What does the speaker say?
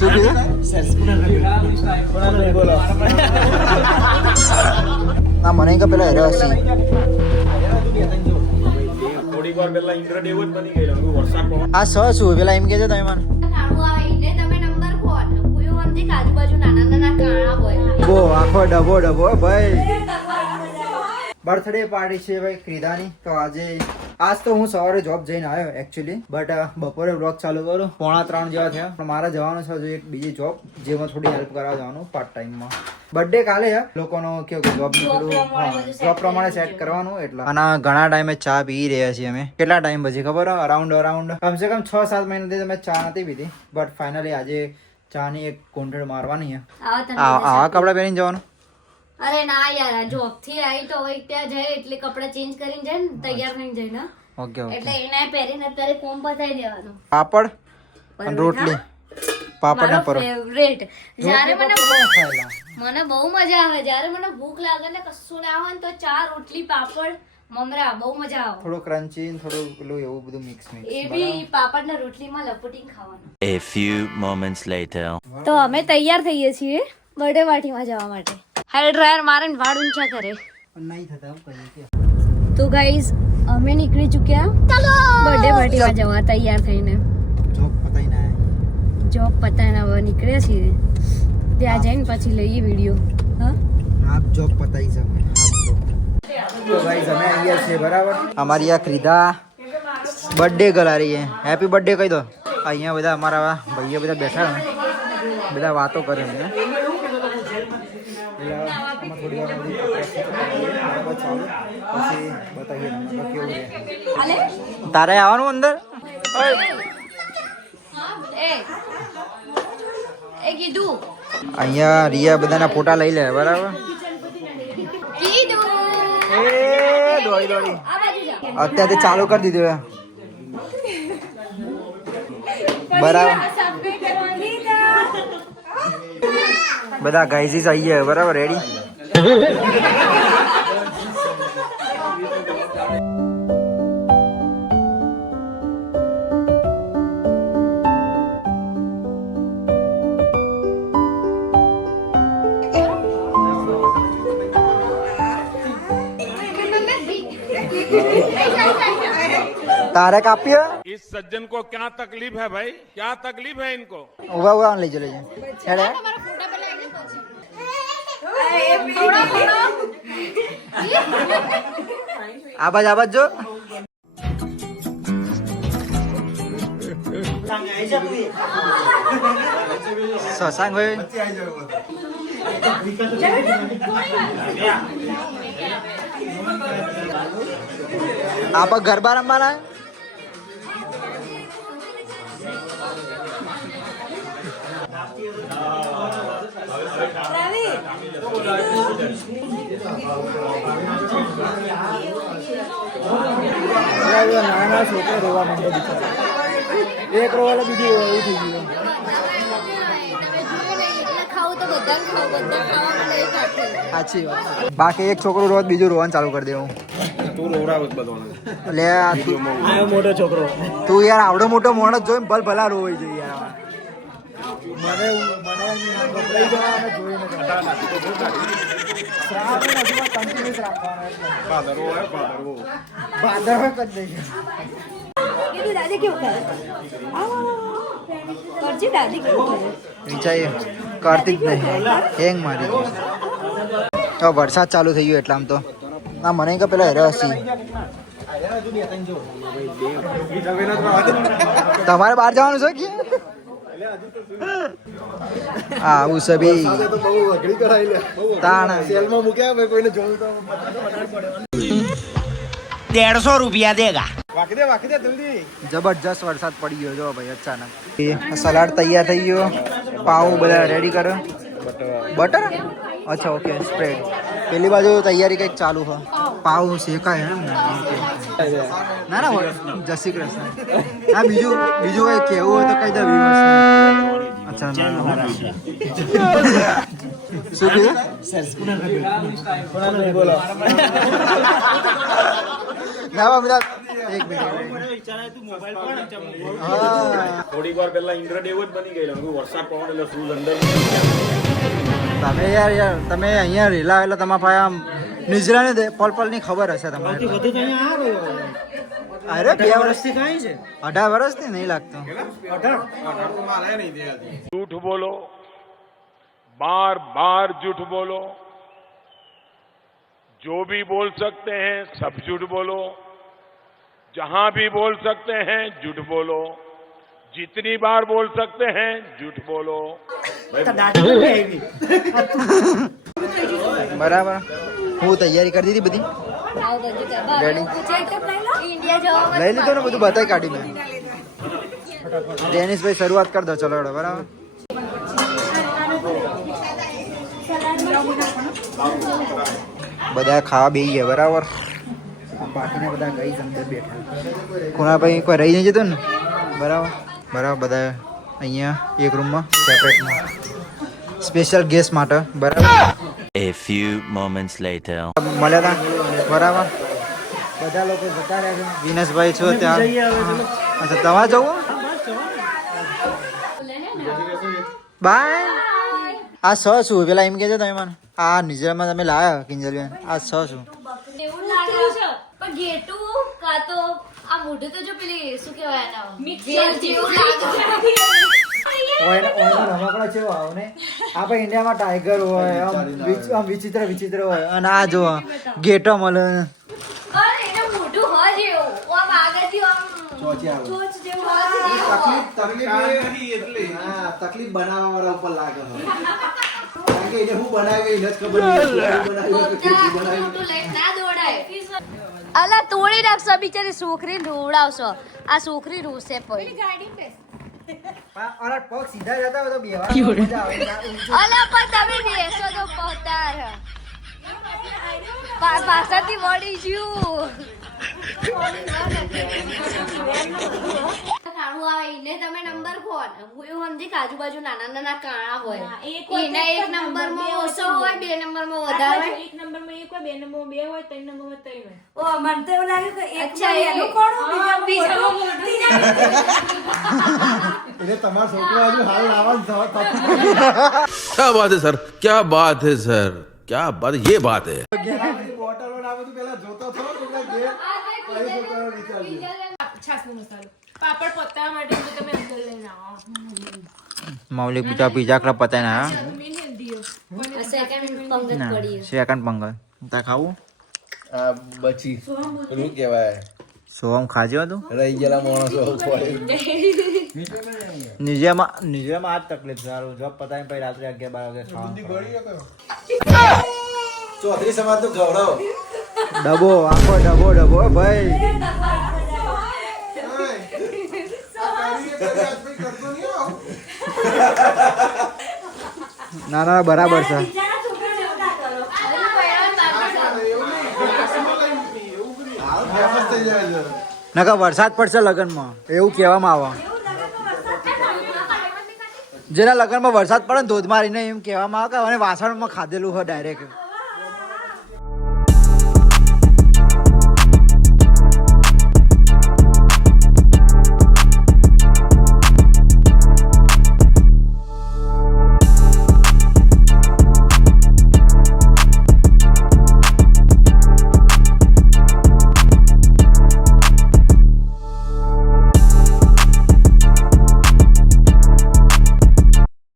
શું કીધું? ના મને કે પેલા હેરા હસી થોડીક વાર પહેલા ઇન્દ્રદેવ જ બની ગયેલા વરસાદ પડવા આ શું પેલા એમ કહેજો તમે મને બો આખો ડબો ભાઈ બર્થડે પાર્ટી છે ભાઈ ક્રીદાની. તો આજ તો હું સવારે જોબ જઈને આવ્યો એકચ્યુઅલી, બટ બપોરે વ્લોગ ચાલુ કરું 2:45 જેવા થયા. પણ મારે જવાનું છે હજુ એક બીજી જોબ, જેમાં થોડી હેલ્પ કરવા જવાનું પાર્ટ ટાઈમમાં. બર્થડે કાલે છે લોકોનો, કેવું જોબ જોબ પ્રમાણે સેટ કરવાનું એટલે. અને ઘણા ટાઈમે ચા પી રહ્યા છીએ અમે. કેટલા ટાઈમ પછી ખબર? અરાઉન્ડ કમસે કમ 6-7 મહિનાથી તમે ચા નથી પીધી, બટ ફાઇનલી આજે ચાની એક કોન્ટ્રેક્ટ મારવાની છે. આવા કપડા પહેરીને જવાનું? અરે ના યાર, જોબ થી આવી તો હોય ત્યાં જાય એટલે કપડા ચેન્જ કરીને જાય ને, તૈયાર થઈને જાય ને. ઓકે એટલે એને પહેરીને અત્યારે કોમ પતાવી દેવાનું. પાપડ અને રોટલી. પાપડ ને પરોઠા ફેવરેટ. જ્યારે મને બહુ મજા આવે, જ્યારે મને ભૂખ લાગે ને કશું ના હોય ને તો ચા, રોટલી, પાપડ, મમરા બહુ મજા આવે. થોડું ક્રન્ચી, થોડું પેલું એવું બધું મિક્સ. એ બી પાપડ ને રોટલીમાં લપટીને ખાવાનું. A few moments later. તો અમે તૈયાર થઈએ છીએ બર્થડે પાર્ટીમાં જવા માટે. હેર ડ્રાયર મારે ને વાળ ઊંચા કરે નહીં થતા કહીએ. તો ગાઈઝ અમે નીકળી ચૂક્યા બર્થડે પાર્ટીમાં જવા તૈયાર થઈને. જોબ પતાઈને હવે નીકળ્યા છીએ. ત્યાં જઈને પછી લઈએ વિડીયો. હા આપ જોબ પતાઈ છે. તો ગાઈઝ અમે અહીંયા છીએ બરાબર. અમારી આ ક્રીદા બર્થડે ગલા રહી છે. હેપી બર્થડે કહી દો. અહીંયા બધા અમારા ભાઈઓ બધા બેઠા ને, બધા વાતો કરે ને. તારે આવવાનું અંદર? એ કીધું અહીંયા રિયા બધાના ફોટા લઈ લે બરાબર. દોડી અત્યારે ચાલુ કરી દીધું બરાબર. બધા ગાઈઝીસ આવી ગયા બરાબર. રેડી? तारे कापी है? इस सज्जन को क्या तकलीफ है भाई, क्या तकलीफ है इनको? उगा ले चले आवाज जो सत्संग भाई आप गरबा रमवाना है? નાના છોકરા રોવા માંડે એક રોવાલા બીજું એવું થઈ ગયું. સાચી વાત. બાકી એક છોકરો રોજ બીજું રોવાનું ચાલુ કરી દેવું. તું રોવડાવ બધોને. લે આ મોટો છોકરો તું યાર આવડો મોટો માણસ જોઈને ભલ ભલા રોવાઈ જાય યાર. મને ગભરાઈ જવા અને જોઈને કરતી જ નહીં. હેંગ મારી તો વરસાદ ચાલુ થઈ ગયો એટલે આમ તો ના મને કે પેલા હેરા હસી તમારે બહાર જવાનું છે કે? હા હું સભી તાણ 150 રૂપિયા દેગા. જબરજસ્ત વરસાદ પડી ગયો જો ભાઈ અચાનક. સલાડ તૈયાર થઈ ગયો. પાઉં બધા રેડી કરો. બટર? અચ્છા ઓકે. સ્પ્રેડ પેલી બાજુ તૈયારી કંઈક ચાલુ હોય. પાઉં શેકાય એમ ને? ના ના જય શ્રી કૃષ્ણ. હા બીજું કંઈ કેવું હોય તો કહી દે વ્યુઅર્સ. અચ્છા શું કીધું? ના બધા એક મિનિટ થોડીક વાર પહેલા ઇન્દ્રદેવ જ બની ગયેલા વરસાદ પડવાનો એટલે શૂઝ અંદર તમે યાર તમે અહીંયા રેલા એટલે તમારા પાસે આમ ન્યુઝીલેન્ડ પલ ની ખબર હશે તમારે અરે 2 વર્ષથી કઈ છે 18 વર્ષથી નહીં લાગતો झूठ बोलो बार बार झूठ बोलो जो भी बोल सकते हैं सब झूठ बोलो जहां भी बोल सकते हैं झूठ बोलो जितनी बार बोल सकते हैं झूठ बोलो બરાબર હું તૈયારી કરી દીધી બધી આવું બધું કે બરાબર. Ready? ઇન્ડિયા જવા માટે લઈ લીધો ને બધું બતાવી કાઢી મેં ડેનિશભાઈ શરૂઆત કરી દો ચલો હેડો, બરાબર બધા ખાવા બેસી ગયા બરાબર બાકીના બધા ગઈ અંદર બેઠા કુણાભાઈ કોઈ રહી નહીં જતું ને બરાબર બરાબર બધા અહીંયા એક રૂમમાં સેપરેટમાં સ્પેશિયલ ગેસ્ટ માટે બરાબર A few moments later. મળ્યા હતા બરાબર બધા લોકો જતા રહ્યા છે વિનેશભાઈ છો ત્યાં અચ્છા તમારે જવું બાય આ સ શું પેલા એમ કહેજો તમે મને આ નિઝરમાં તમે લાયા કિંજલબેન આ સ શું એવું લાગે છે પણ ઘેટું કાં તો આ મોઢું તો જો પેલી શું કહેવાય એના જેલ જેવું લાગે છે. રમકડા છે આવને આપણે ઇન્ડિયામાં ટાઈગર હોય આમ વિચિત્ર વિચિત્ર હોય અને આ જો ગેટો મળે અરે એનું મોઢું હોય જેવું આમ આગળથી આમ ચોચ જેવું હોય તકલીફ બનાવવા વાળા ઉપર લાગે કારણ કે એને હું બનાવી એને જ ખબર નહીં મોઢું લઈને ના દોડાય. અલા તોડી નાખશો બિચારી છોકરીને રોવડાવશો આ છોકરી રોશે પછી અરે પગ સીધા જતા હોય તો બેહવા મજા આવે અલા પણ તમે બેસો તો પહોંચાર પાછળથી વળી ગયું કાણું આવે એને તમે નંબર કોણ હું એવું સમજી કે આજુબાજુ નાના નાના કાણા હોય એના એક નંબરમાં ઓછો હોય 2 નંબરમાં વધારે હોય એક નંબરમાં 1 હોય 2 નંબરમાં 2 હોય 3 નંબરમાં 3 હોય ઓ મને તો એવું લાગ્યું કે એક અચ્છા, એનું કોણ બીજામાં મોઢું. એટલે તમારા છોકરો હજુ હાલ લાવવાનું क्या बात है सर क्या बात है सर क्या बात ये बात है બોટલો ના બધું પેલા જોતો થો એટલે જે કઈ છોકરાનો વિચારજો છાસનો મસાલો પાપડ પતાવવા માટે તો તમે અંદર લઈને આવો મૌલિક બીજા પીઝા ક્લબ પતાય ના મેન હેલ્ધી સેકન્ડ પંગત પડી સેકન્ડ પંગલ તા ખાવું આ બચી શું કહેવાય સોમ ખાજો તું રહી ગયેલા માણસો નિજેમાં આ જ તકલીફ સારું જોબ પતાવીને પછી રાત્રે 11-12 વાગે ખાવાનું ચૌધરી સમાજ તો ગવડાવો ડબો આખો ડબો ભાઈ ના ના બરાબર છે બીજાના છોકરાને એવું ના કરો ફેમસ થઈ જાય છે નકર વરસાદ પડશે લગ્નમાં એવું કહેવામાં આવે જેના લગ્નમાં વરસાદ પડે ને ધોધમારીને એમ કહેવામાં આવે કે મને વાસણમાં ખાધેલું હોય ડાયરેક્ટ